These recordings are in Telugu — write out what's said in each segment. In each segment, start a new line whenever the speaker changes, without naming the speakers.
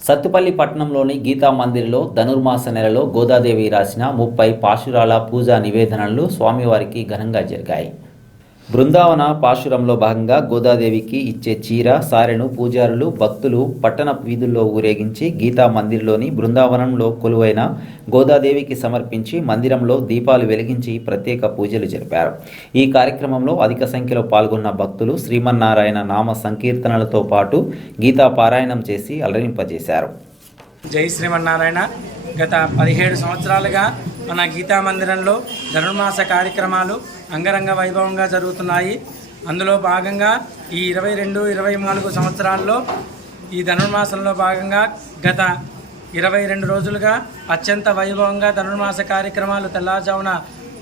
సత్తుపల్లి పట్టణంలోని గీతా మందిర్లో ధనుర్మాస నెలలో గోదాదేవి రాసిన ముప్పై పాశురాల పూజా నివేదనలు స్వామివారికి ఘనంగా జరిగాయి. బృందావన పాశురంలో భాగంగా గోదాదేవికి ఇచ్చే చీర సారెను పూజారులు భక్తులు పట్టణ వీధుల్లో ఊరేగించి గీతా మందిర్లోని బృందావనంలో కొలువైన గోదాదేవికి సమర్పించి మందిరంలో దీపాలు వెలిగించి ప్రత్యేక పూజలు జరిపారు. ఈ కార్యక్రమంలో అధిక సంఖ్యలో పాల్గొన్న భక్తులు శ్రీమన్నారాయణ నామ సంకీర్తనలతో పాటు గీతా పారాయణం చేసి అలరింపజేశారు.
జై శ్రీమన్నారాయణ. గత పదిహేడు సంవత్సరాలుగా మన గీతా మందిరంలో ధనుర్మాస కార్యక్రమాలు అంగరంగ వైభవంగా జరుగుతున్నాయి. అందులో భాగంగా ఈ ఇరవై రెండు ఇరవై నాలుగు సంవత్సరాల్లో ఈ ధనుర్మాసంలో భాగంగా గత ఇరవై రెండు రోజులుగా అత్యంత వైభవంగా ధనుర్మాస కార్యక్రమాలు తెల్లారుజామున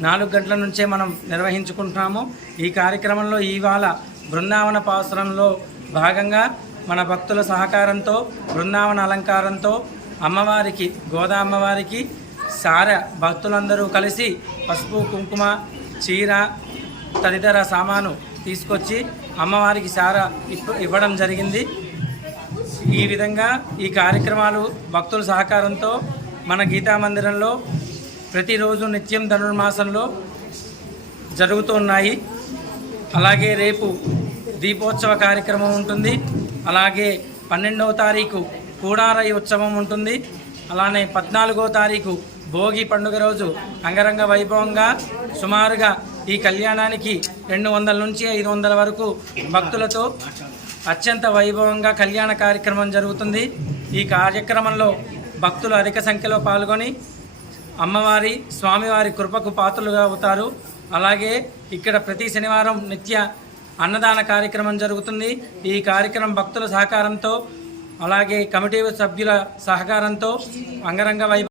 నాలుగు గంటల నుంచే మనం నిర్వహించుకుంటున్నాము. ఈ కార్యక్రమంలో ఇవాళ బృందావన పాసురంలో భాగంగా మన భక్తుల సహకారంతో బృందావన అలంకారంతో అమ్మవారికి గోదా అమ్మవారికి సార భక్తులందరూ కలిసి పసుపు కుంకుమ చీర తదితర సామాను తీసుకొచ్చి అమ్మవారికి సార ఇవ్వడం జరిగింది. ఈ విధంగా ఈ కార్యక్రమాలు భక్తుల సహకారంతో మన గీతా మందిరంలో ప్రతిరోజు నిత్యం ధనుర్మాసంలో జరుగుతున్నాయి అలాగే రేపు దీపోత్సవ కార్యక్రమం ఉంటుంది. అలాగే పన్నెండవ తారీఖు కూడారై ఉత్సవం ఉంటుంది. అలానే పద్నాలుగో తారీఖు భోగి పండుగ రోజు అంగరంగ వైభవంగా సుమారుగా ఈ కళ్యాణానికి రెండు వందల నుంచి ఐదు వందల వరకు భక్తులతో అత్యంత వైభవంగా కళ్యాణ కార్యక్రమం జరుగుతుంది. ఈ కార్యక్రమంలో భక్తులు అధిక సంఖ్యలో పాల్గొని అమ్మవారి స్వామివారి కృపకు పాత్రలుగా అవుతారు. అలాగే ఇక్కడ ప్రతి శనివారం నిత్య అన్నదాన కార్యక్రమం జరుగుతుంది. ఈ కార్యక్రమం భక్తుల సహకారంతో అలాగే కమిటీ సభ్యుల సహకారంతో అంగరంగ వైభవం